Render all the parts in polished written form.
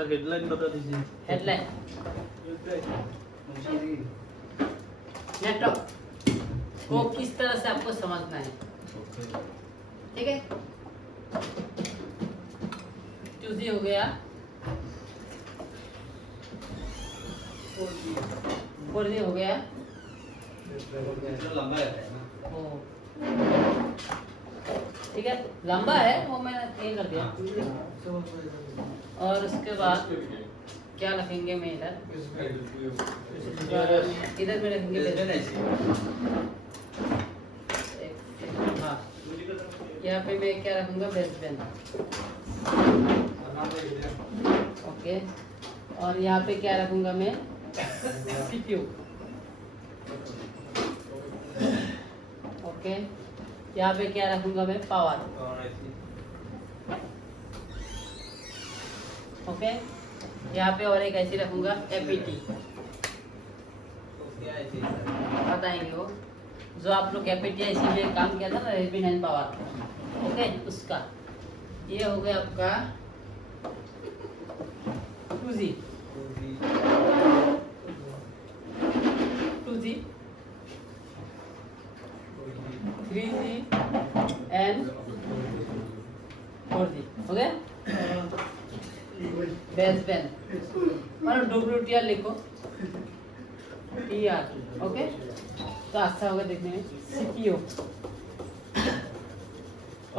Sir headline बता दीजिए। Headline network को किस तरह से आपको समझना है, ठीक है। 2G हो गया, 4G हो गया, लंबा रहता है ना, ठीक है, लंबा है वो मैंने ये कर दिया। और उसके बाद क्या रखेंगे मैं इधर में रखेंगे हाँ, यहाँ पे मैं क्या रखूंगा बेसबैंड, ओके। और यहाँ पे क्या रखूंगा मैं सीपीयू, ओके। यहाँ पे क्या रखूंगा मैं पावर, ओके। यहाँ पे और एक ऐसी रखूंगा एपीटी, बताएंगे वो जो आप लोग एपीटी ऐसी में काम किया था ना रेडमी 9 पावर, ओके। उसका ये हो गया आपका 2G 3G and 4G, okay. Baseband मतलब WTR लिखो TR, ओके। तो अच्छा होगा देखने में। CPU,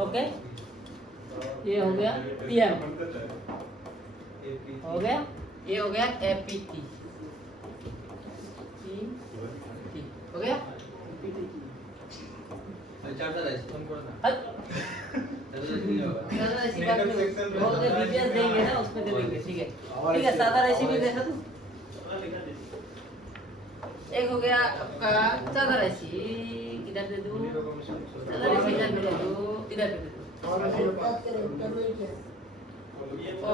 okay. ये हो गया PM, हो गया। ये हो गया APT, हो गया। देंगे ना उसमें दे देंगे, ठीक है ठीक है। सादा रेसिपी देखा तू, एक हो गया आपका सादा रेसिपी, इधर दे दूं सादा रेसिपी, इधर दे दूं, इधर दे दूं। ओ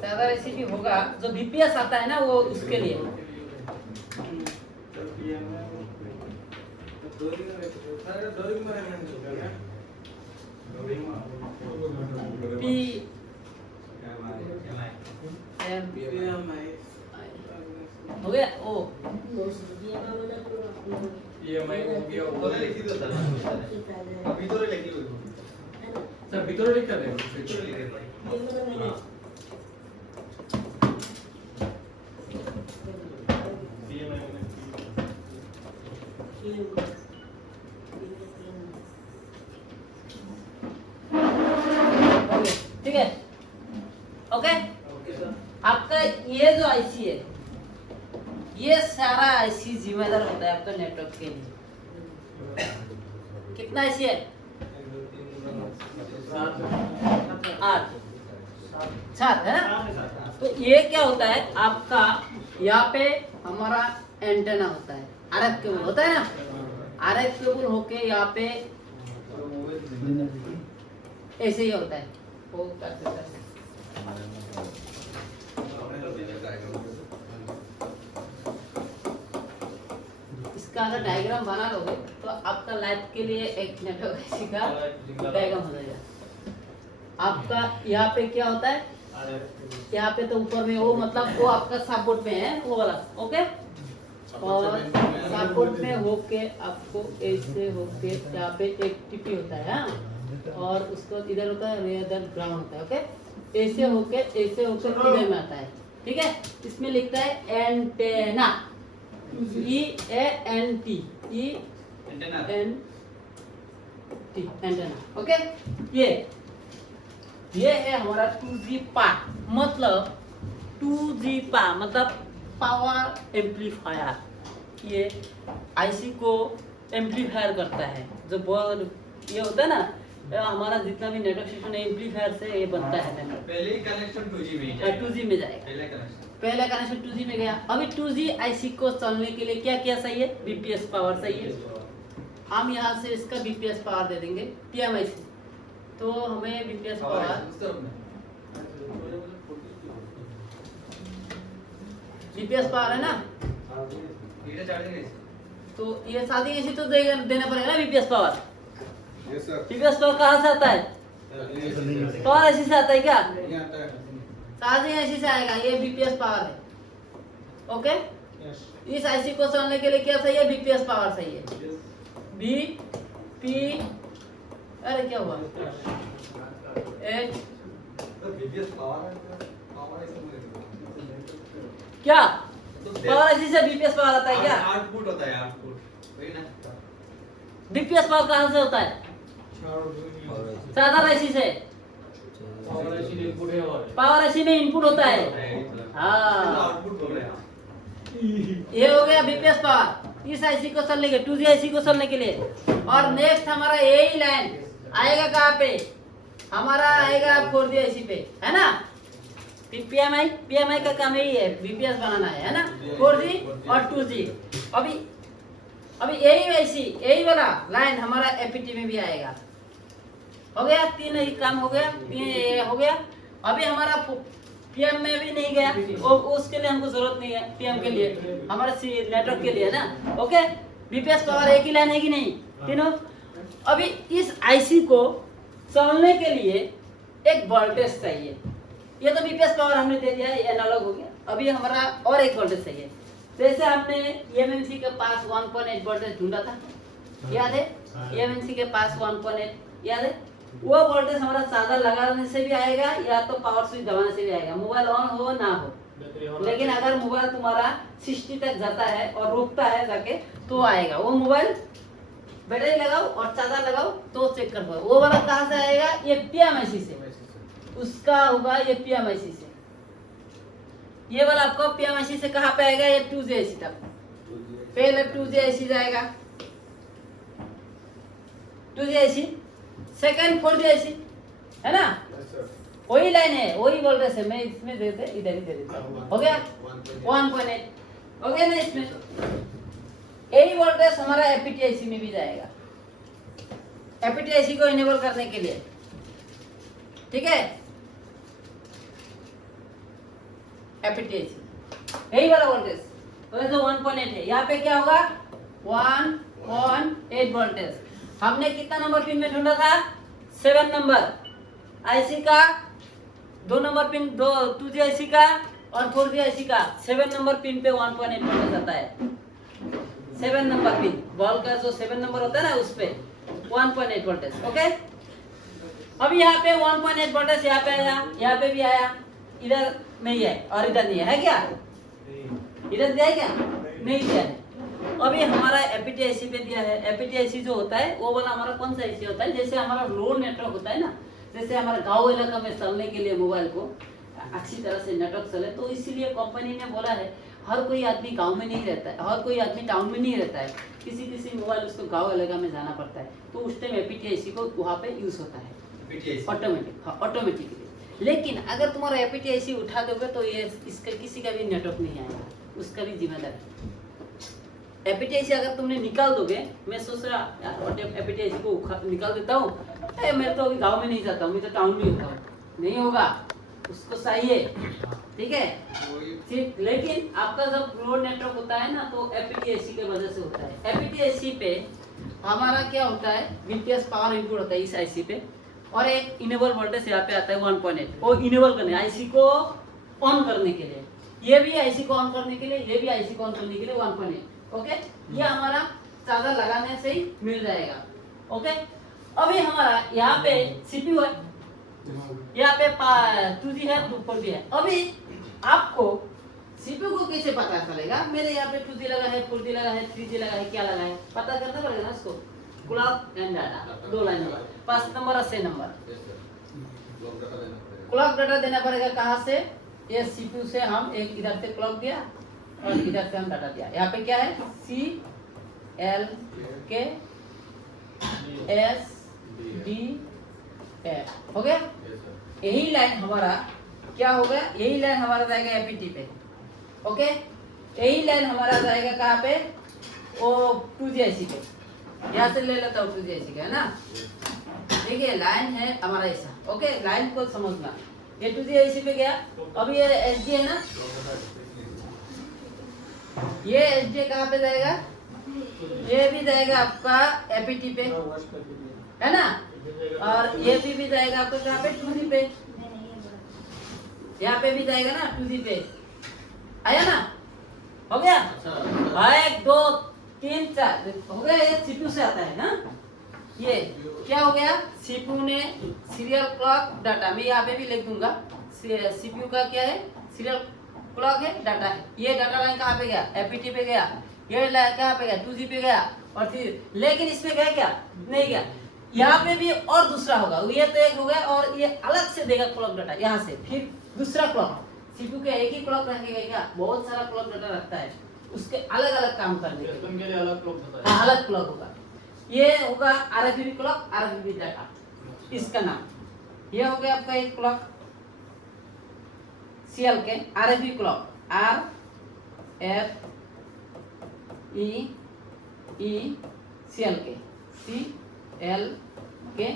सादा रेसिपी होगा जो बीपीएस आता है ना वो उसके लिए। पी एम हो गया। ओ EMI हो गया, वो लिखी दो सर, अभी तो लिखी हुई सर, भीतर लिखा दे, भीतर लिखे हां। ठीक है, ओके। आपका ये जो आईसी है ये सारा आईसी जिम्मेदार होता है आपका नेटवर्क के लिए। कितना आईसी है? 7 है ना। तो ये क्या होता है आपका, यहाँ पे हमारा एंटेना होता है, आरएफ केबल होता है ना। आरएफ केबल होके यहाँ पे ऐसे ही होता है। वो इसका अगर डायग्राम बना लोगे तो आपका लाइफ के लिए एक नेटवर्क ऐसी का डायग्राम हो जाएगा। आपका यहाँ पे क्या होता है, यहाँ पे तो ऊपर में वो मतलब वो आपका सपोर्ट में है वो वाला, ओके। और सपोर्ट में होके आपको ऐसे होके यहाँ पे एक टीपी होता है हाँ? और उसको इधर होता है, इधर ग्राउंड होता है, ओके। ऐसे होके इधर में आता है, ठीक है। इसमें लिखता है एंटेना, EANT, एंटेना, ओके। ये है हमारा 2G पार्ट, मतलब 2G मतलब पावर एम्पलीफायर। ये आईसी को एम्पलीफायर करता है। जो बहुत ये होता है ना हमारा जितना भी नेटवर्क सिस्टम है एम्पलीफायर से ये बनता है नेटवर्क। पहले ही कनेक्शन 2G में जाएगा, 2G में जाएगा। पहले कनेक्शन 2G में गया। अभी 2G आईसी को चलने के लिए क्या क्या चाहिए? बीपीएस पावर चाहिए। हम यहाँ से इसका बीपीएस पावर दे देंगे PMIC, तो हमें बीपीएस पावर है ना। तो ये शादी ऐसी तो देना पड़ेगा ना बीपीएस पावर। बीपीएस पावर कहाँ से आता है? पावर ऐसी से आता है क्या? चार्जिंग ऐसी से आएगा, ये बीपीएस पावर है। ओके, इस आईसी को चलाने के लिए क्या चाहिए? बीपीएस पावर चाहिए। बी अरे क्या हुआ? एच क्या पावर ऐसी से बीपीएस पावर आता है क्या? आउटपुट होता है, आउटपुट वही ना। बीपीएस पावर कहाँ से होता है? साधारण ऐसी से पावर ऐसी में इनपुट होता है। हाँ, आउटपुट बोल रहे हैं। ये हो गया बीपीएस पावर इस आईसी को चलने के 2G आईसी को चलने के लिए। और नेक्स्ट हमारा यही लाइन आएगा कहाँ पे? हमारा आएगा 4G आईसी पे, है ना। पीएमआई का काम यही है, बीपीएस बनाना है ना। 4G और 2G। अभी यही वाला लाइन हमारा एपीटी में भी आएगा। हो गया, 3 ही काम हो गया, 3 हो गया। अभी हमारा पीएम में भी नहीं गया, उसके लिए हमको जरूरत नहीं है। पीएम के लिए हमारे नेटवर्क के लिए ना। ओके, बीपीएस पावर एक ही लाइन है कि नहीं? तीनों। अभी इस आईसी को चलने के लिए एक वोल्टेज चाहिए। ये तो बीपीएस पावर हमने दे दिया है, एनालॉग हो गया। अभी हमारा और एक वोल्टेज चाहिए। जैसे हमने एमएमसी के पास 1.8 वोल्टेज ढूंढा था, याद है? एमएमसी के पास 1.8 याद है? वो वोल्टेज हमारा चार्जर लगाने से भी आएगा या तो पावर स्विच दबाने से भी आएगा, मोबाइल ऑन हो ना हो। लेकिन अगर मोबाइल तुम्हारा 60 तक जाता है और रुकता है जाके तो आएगा वो मोबाइल। बैटरी लगाओ और चार्जर लगाओ तो चेक कर पाओ। वो वाला कहाँ से आएगा? ये पीएमआईसी से, उसका होगा ये पीएमआईसी से। ये वाला आपको पीएमआईसी से कहाँ पे आएगा? ये 2G आईसी तक। पहले 2G आईसी जाएगा, 2G IC, second 4G IC, है ना। वही लाइन है, वही वोल्टेज है। मैं इसमें देते इधर ही दे देता हूं। हो गया 1.8 हो गया ना। इसमें यही वोल्टेज हमारा एपीटीआईसी में भी जाएगा, एपीटीआईसी को इनेबल करने के लिए। ठीक है, एपीटीआईसी यही वाला वोल्टेज तो 1.8 है। यहाँ पे क्या होगा? 1.8 वोल्टेज। हमने कितना नंबर पिन में ढूंढा था? 7 नंबर आईसी का, 2 नंबर पिन 2G आईसी का और 4G आईसी का। 7 नंबर पिन पे 1.8 वोल्टेज आता है। 7 नंबर पिन बॉल का जो 7 नंबर होता है ना, उस पे 1.8 वोल्टेज। ओके, अब यहाँ पे 1.8 वोल्टेज यहाँ पे आया, यहाँ पे भी आया, इधर नहीं है और इधर नहीं है क्या? इधर दिया है क्या? नहीं दिया है। अभी हमारा एपीटीआईसी पे दिया है। एपीटीआईसी जो होता है वो वाला हमारा कौन सा आईसी होता है? जैसे हमारा रोड नेटवर्क होता है ना, जैसे हमारे गांव इलाका में चलने के लिए मोबाइल को अच्छी तरह से नेटवर्क चले, तो इसीलिए कंपनी ने बोला है हर कोई आदमी गांव में नहीं रहता है, हर कोई आदमी टाउन में नहीं रहता है। किसी मोबाइल उसको गांव इलाका में जाना पड़ता है, तो उस टाइम एपीटीआईसी को वहाँ पे यूज होता है ऑटोमेटिक। हाँ, ऑटोमेटिकली। लेकिन अगर तुम्हारा एपीटीआईसी उठा दोगे तो ये इसका किसी का भी नेटवर्क नहीं आएगा, उसका भी जिम्मेदार है। एपीटीआईसी अगर तुमने निकाल दोगे, मैं सोच रहा एपीटीआईसी को निकाल देता हूँ, मैं तो अभी गांव में नहीं जाता हूँ, मैं तो टाउन में होता हूँ, नहीं होगा, उसको चाहिए। ठीक है, ठीक। लेकिन आपका जब रोड नेटवर्क होता है ना, तो एपीटीआईसी की वजह से होता है। एपीटीआईसी पे हमारा क्या होता है? बीपीएस पावर इनपुट होता है इस आईसी पे, और एक इनेबल वोल्टेज यहाँ पे आता है 1.8, वो इनेबल करने, आईसी को ऑन करने के लिए। ये भी आईसी को ऑन करने के लिए, ये भी आईसी को ऑन करने के लिए 1.8। ओके, ये हमारा चार्जर लगाने से ही मिल जाएगा। ओके, अभी हमारा यहाँ पे सीपीयू है, यहाँ पे 2G है, 4G है। अभी आपको सीपीयू को कैसे पता चलेगा? मेरे यहाँ पे 2G लगा है, 4G लगा है, 3G लगा है, क्या लगा है पता करना पड़ेगा ना इसको। क्लॉक एंड डाटा, 2 लाइन है, 5 नंबर और 6 नंबर। क्लॉक डाटा देना पड़ेगा कहाँ से? ये सीपीयू से हम एक इधर से क्लॉक दिया और इधर से हम डाटा दिया। यहाँ पे क्या है? CLK SDF हो गया। यही लाइन हमारा क्या हो गया? यही लाइन हमारा जाएगा एपीटी पे। ओके, यही लाइन हमारा जाएगा कहाँ पे? वो 2G आईसी पे। यहाँ से ले लेता हूँ 2G आईसी का, है ना। देखिए लाइन है हमारा ऐसा। ओके, लाइन को समझना। ये 2G आईसी पे गया। अभी ये SD है ना, ये SD कहाँ पे जाएगा? ये भी जाएगा आपका एपीटी पे, है ना। और ये भी जाएगा आपको यहाँ पे 2G पे, यहाँ पे भी जाएगा ना 2G पे, आया ना, हो गया। 1 2 3 4 हो गया, ये CPU से आता है ना। ये क्या हो गया, CPU ने सीरियल क्लॉक डाटा, मैं यहाँ पे भी लिख दूंगा, CPU का क्या है, सीरियल क्लॉक है, डाटा है। ये डाटा लाइन कहाँ पे गया, FPT पे गया, ये कहाँ पे गया, 2G पे गया, और फिर लेकिन इसमें गया क्या, नहीं गया। यहाँ पे भी और दूसरा होगा, ये तो एक हो गया, और ये अलग से देगा क्लॉक डाटा यहाँ से, फिर दूसरा क्लॉक। CPU के एक ही क्लॉक रखेगा क्या, बहुत सारा क्लॉक डाटा रखता है, उसके अलग अलग काम करने के लिए अलग क्लॉक होता है, अलग क्लॉक होगा। ये होगा RFID क्लॉक, RFID डाटा इसका नाम। ये हो गया आपका एक क्लॉक CL के RFID क्लॉक, CL के CL के,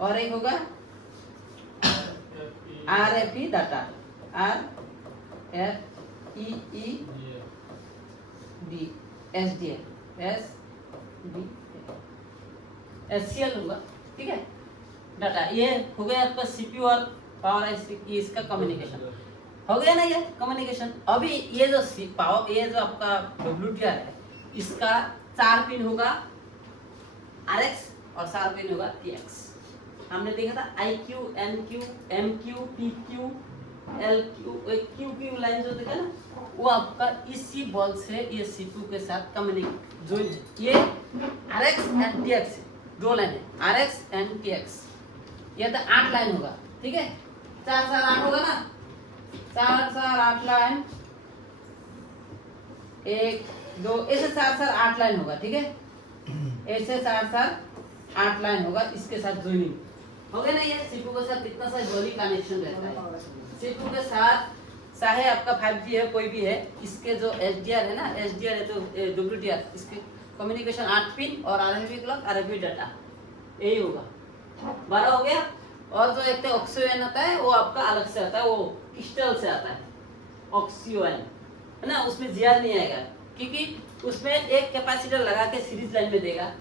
और एक होगा RFID डाटा, SCL होगा, ठीक है। डाटा ये हो गया आपका CPU और पावर IC, इसका कम्युनिकेशन हो गया ना, ये कम्युनिकेशन। अभी ये जो पावर, ये जो आपका WTR है, इसका 4 पिन होगा RX और 4 पिन होगा TX। हमने देखा था IQ, NQ, MQ, PQ, LQ, QQ line जो देखा ना, वो आपका इसी बॉल से ये CPU के साथ कम्युनिकेट जो ये RX एंड TX दो लाइन है, RX एंड TX। ये तो 8 लाइन होगा, ठीक है, 4 4 8 होगा ना, 4 4 8 लाइन, 1 2 ऐसे 4 4 8 लाइन होगा, ठीक है, ऐसे 4 4 8 लाइन होगा, इसके साथ ज्वाइनिंग हो गया ना। ये CPU के साथ कितना सा ज्वाइनिंग कनेक्शन रहता है, CPU के साथ चाहे आपका 5G है कोई भी है, इसके जो SDR है ना, SDR है तो WTR, इसके कम्युनिकेशन 8 पिन और RFID क्लॉक, RFID डाटा, यही होगा। 12 हो गया। और जो एक ऑक्सीजन आता है वो आपका अलग से आता है, वो क्रिस्टल से आता है, ऑक्सीजन है ना, उसमें GR नहीं आएगा, क्योंकि उसमें एक कैपेसिटर लगा के सीरीज लाइन में देगा,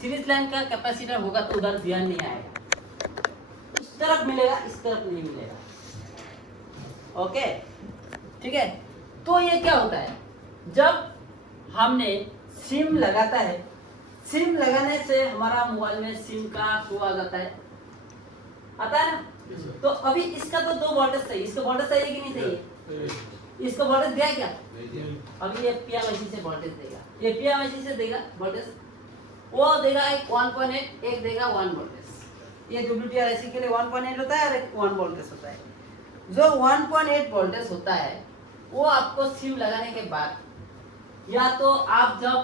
सीरीज लाइन का कैपेसिटर होगा तो उधर GR नहीं आएगा, उस तरफ मिलेगा, इस तरफ नहीं मिलेगा। ओके, ठीक है। तो ये क्या होता है, जब हमने सिम लगाता है, सिम लगाने से हमारा मोबाइल में सिम का शो आ जाता है, आता है ना। तो अभी इसका तो 2 वोल्टेज चाहिए, इसका वोल्टेज चाहिए कि नहीं चाहिए, इसका वोल्टेज दिया क्या, अभी ये PMIC से वोल्टेज देगा, ये PMIC से देगा वोल्टेज, वो देगा एक 1.8, एक देगा 1 वोल्टेज। ये WTR IC के लिए 1.8 होता है और एक 1 वोल्टेज होता है। जो 1.8 वोल्टेज होता है वो आपको सिम लगाने के बाद, या तो आप जब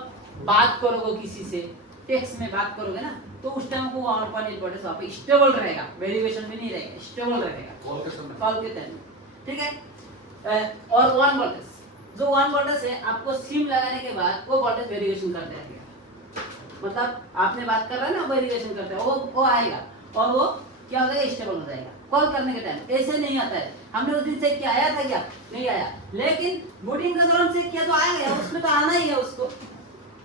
बात करोगे किसी से, टेक्स्ट में बात करोगे ना, तो उस टाइम को 1.8 वोल्टेज वहाँ पे स्टेबल रहेगा, वेरिएशन भी नहीं रहेगा, स्टेबल रहेगा कॉल के टाइम, ठीक है। और 1 वोल्टेज, जो 1 वोल्टेज है, आपको सिम लगाने के बाद वो वोल्टेज वेरिएशन करते रहेगा, मतलब आपने बात कर रहे हैं ना, वेरिएशन करते हैं, वो आएगा और वो क्या हो जाएगा, स्टेबल हो जाएगा कॉल करने के टाइम। ऐसे नहीं आता है, हमने उस दिन चेक किया, आया था क्या, नहीं आया, लेकिन बूटिंग के दौरान चेक किया तो आएगा, उसमें तो आना ही है, उसको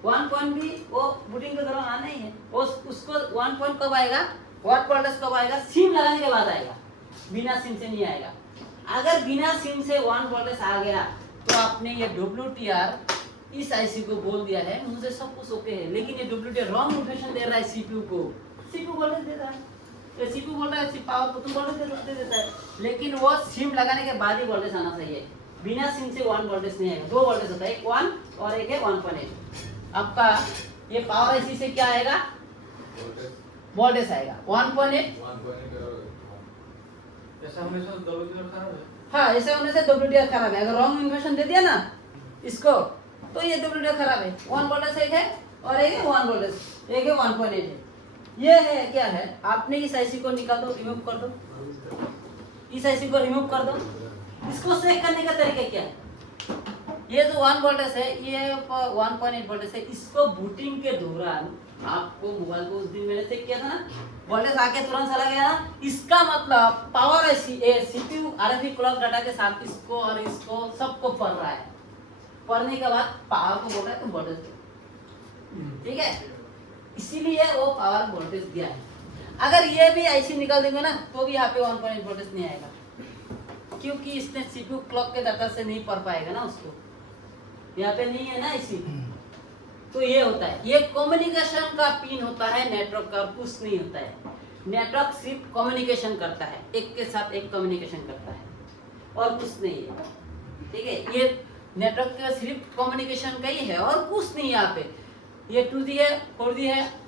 1 पॉइंट भी वो बूटिंग के दौरान आना ही है, उसको 1 पॉइंट कब आएगा, 1 वोल्टेज कब आएगा, सिम लगाने के बाद आएगा, बिना सिम से नहीं आएगा। अगर बिना सिम से 1 वोल्टेज आ गया तो आपने ये WTR इस IC को बोल दिया है, मुझे सब कुछ ओके है, लेकिन ये WTR रॉन्ग इन्फॉर्मेशन दे रहा है CPU को, CPU वोल्टेज दे रहा है, CPU बोल रहा है पावर को तुम वोल्टेज दे देता है, लेकिन वो सिम लगाने के बाद ही वोल्टेज आना चाहिए, बिना सिम से 1 वोल्टेज नहीं आएगा। 2 वोल्टेज होता है, एक 1 और एक है 1.8। आपका ये पावर IC से क्या आएगा, वोल्टेज आएगा 1.8। ऐसा होने से WTR खराब है, हाँ, ऐसे होने से WTR खराब है, अगर रॉन्ग इन्फॉर्मेशन दे दिया ना इसको तो ये WTR खराब है। 1 वोल्टेज एक है और एक है 1 वोल्टेज, एक है 1.8 है। ये है क्या है, आपने इस IC को निकाल दो, रिमूव कर दो, इस IC को रिमूव कर दो। इसको चेक करने का तरीका क्या है, ये जो 1 वोल्टेज है, ये 1.8 वोल्टेज है, इसको बूटिंग के दौरान आपको मोबाइल को उस दिन मैंने चेक किया था ना, वोल्टेज आके तुरंत चला गया ना, इसका मतलब power IC CPU RFID clock data के साथ इसको और इसको सबको पढ़ रहा है, पढ़ने के बाद पावर को बोल रहा है तो वोल्टेज, ठीक है, इसीलिए वो पावर वोल्टेज दिया है। अगर ये भी ऐसे निकाल देंगे ना तो भी यहाँ पे 1.8 वोल्टेज नहीं आएगा, क्योंकि इसने सीपीयू क्लॉक के डाटा से नहीं पढ़ पाएगा ना उसको, यहाँ पे नहीं है ना इसी। तो ये होता है, ये कम्युनिकेशन का पिन होता है, नेटवर्क का कुछ नहीं होता है। नेटवर्क सिर्फ कम्युनिकेशन करता है, एक के साथ एक कम्युनिकेशन करता है और कुछ नहीं है, ठीक है। ये नेटवर्क का सिर्फ कम्युनिकेशन का ही है और कुछ नहीं है यहाँ पे। ये 2G है, 4G है,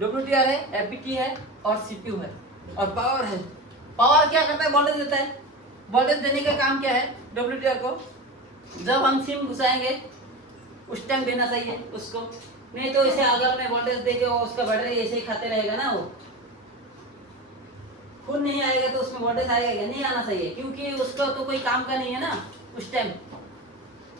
WTR है, FBT है और CPU है और पावर है। पावर क्या करता है? वोल्टेज देता है। वोल्टेज देने का काम क्या है WTR को? जब हम सिम घुसाएंगे उस टाइम देना चाहिए उसको, नहीं तो इसे अगर में वोल्टेज देके वो उसका बैटरी ऐसे ही खाते रहेगा ना, वो खून नहीं आएगा तो उसमें वोल्टेज आएगा क्या? नहीं आना चाहिए, क्योंकि उसका तो कोई काम का नहीं है ना उस टाइम।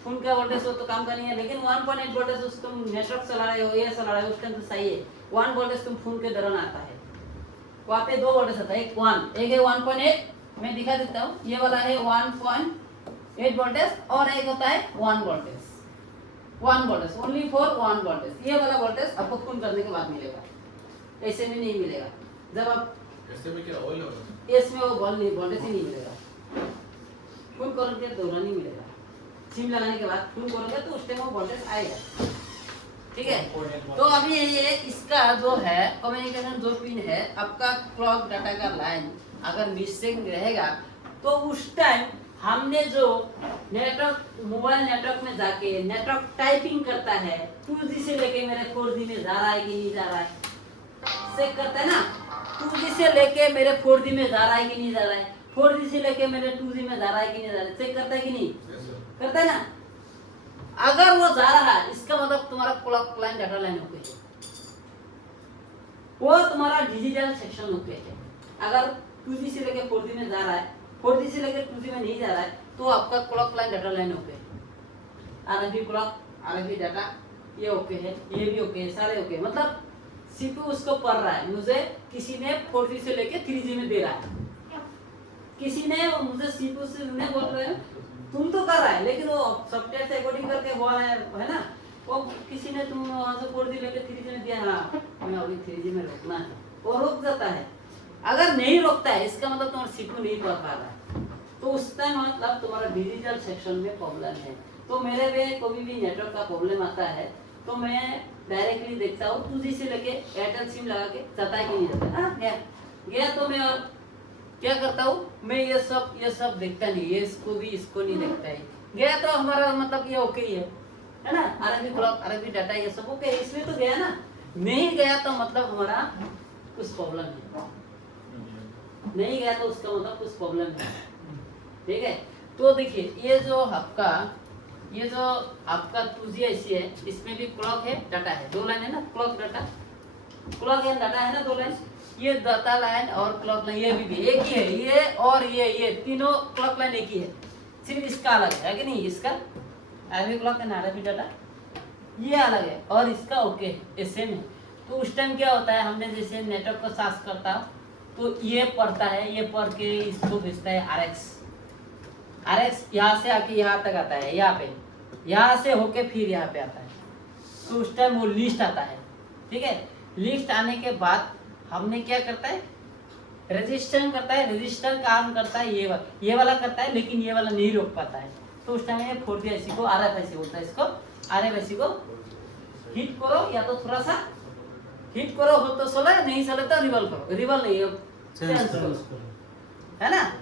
खून का वोल्टेज हो तो काम का नहीं है, लेकिन 1.8 वोल्टेज उस तुम नेटवर्क चला रहे हो, ये चला रहे हो, उस टाइम तो सही है। 1 वोल्टेज तुम खून के दौरान आता है, वहाँ पे 2 वोल्टेज आता है, एक 1, एक है 1.8, मैं दिखा देता हूँ। ये वाला है 1.8 वोल्टेज और एक होता है 1 voltage, 1 voltage only for 1 voltage. ये वाला वोल्टेज आपको खून करने के बाद मिलेगा, ऐसे में नहीं मिलेगा। जब आप ऐसे में क्या ऑयल होगा? इसमें वो वोल्टेज ही नहीं मिलेगा, खून करने के दौरान ही मिलेगा। सिम लगाने के बाद खून करोगे तो उस टाइम वो वोल्टेज आएगा, ठीक है। तो अभी ये इसका जो है कम्युनिकेशन जो पिन है, आपका क्लॉक डाटा का लाइन अगर मिसिंग रहेगा तो उस टाइम हमने जो नेटवर्क, मोबाइल नेटवर्क में जाके नेटवर्क टाइपिंग करता है, 2G से लेके मेरे 4G में जा रहा है कि नहीं जा रहा है, चेक करता है ना। 2G से लेके मेरे 4G में जा रहा है कि नहीं जा रहा है, 4G से लेके मेरे 2G में जा रहा है कि नहीं जा रहा है, चेक करता है कि नहीं? करता है ना। अगर वो जा रहा है इसका मतलब तुम्हारा clock line data line okay है, वो तुम्हारा डिजिटल सेक्शन ओके है। अगर 2G से लेके 4G में जा रहा है, 4G से लेके 2G में नहीं जा रहा है, तो आपका clock line data line okay है। RFID क्लॉक, RFID डाटा ये ओके है, ये भी ओके है, सारे ओके। मतलब सीपीयू उसको पढ़ रहा है, मुझे किसी ने 4G से लेके 3G में दे रहा है, किसी ने मुझे सीपीयू से नहीं बोल रहे हैं तुम तो कर रहा है, लेकिन वो सॉफ्टवेयर से अकॉर्डिंग करके हुआ है ना। वो किसी ने तुम वहां से 4G लेके 3G में दिया, हाँ हमें अभी 3G में रोकना है, वो रोक जाता है। अगर नहीं रोकता है इसका मतलब तुम्हारा सीपीयू नहीं पढ़ पा रहा है, तो उस टाइम मतलब तुम्हारा डिजिटल सेक्शन में प्रॉब्लम है। तो मेरे में कभी भी नेटवर्क का प्रॉब्लम आता है तो मैं डायरेक्टली देखता हूँ 2G से लेके एयरटेल सिम लगा के जाता है कि नहीं जाता है। गया तो मैं क्या करता हूँ, मैं ये सब देखता नहीं, ये इसको भी इसको नहीं देखता है। गया तो हमारा मतलब ये ओके ही है ना, RFID क्लॉक, RFID डाटा ये सब ओके है, इसलिए तो गया ना। नहीं गया तो मतलब हमारा कुछ प्रॉब्लम है, नहीं गया तो उसका मतलब कुछ प्रॉब्लम है, ठीक है। तो देखिए ये जो आपका 2G ऐसी है, इसमें भी क्लॉक है डाटा है, 2 लाइन है ना, clock data, clock and data है ना 2 लाइन। ये डाटा लाइन और क्लॉक लाइन ये भी एक ही है, ये और ये तीनों क्लॉक लाइन एक ही है, सिर्फ इसका अलग है कि नहीं। इसका RFID clock and RFID data ये अलग है और इसका ओके है, सेम है। तो उस टाइम क्या होता है, हमने जैसे नेटवर्क को साफ करता तो ये पढ़ता है, ये पढ़ के इसको भेजता है RX यहाँ से आके यहाँ तक आता है, यहाँ से होके फिर यहाँ पे आता है। तो उस टाइम वो लिस्ट आता है, ठीक है। लिस्ट आने के बाद हमने क्या करता है, रजिस्टर करता है। रजिस्टर काम करता है ये वाला करता है, लेकिन ये वाला नहीं रोक पाता है। तो उस टाइम ये 4G IC को RF बोलता है, इसको RF IC को हिट करो, या तो थोड़ा सा हिट करो, हो तो सोलह, नहीं चले तो रिवॉल्व करो, रिवॉल्व नहीं चेंज करो, है ना।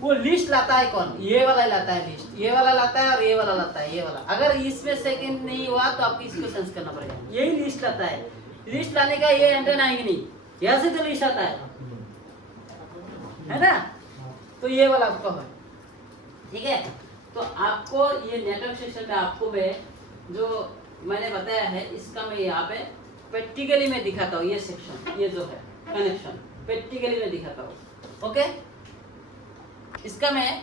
वो लिस्ट लाता है कौन, ये वाला लाता है लिस्ट, ये वाला लाता है और ये वाला लाता है, ये वाला। अगर इसमें सेकंड नहीं हुआ तो आपको इसको सेंस करना पड़ेगा, यही लिस्ट लाता है। लिस्ट लाने का ये एंटेना आएंगे नहीं, यहाँ से तो लिस्ट आता है ना। तो ये वाला आपका है, ठीक है। तो आपको ये नेटवर्क सेक्शन में आपको मैं जो मैंने बताया है, इसका मैं यहाँ पे प्रैक्टिकली में दिखाता हूँ। ये सेक्शन, ये जो है कनेक्शन प्रैक्टिकली में दिखाता हूँ, ओके। इसका मैं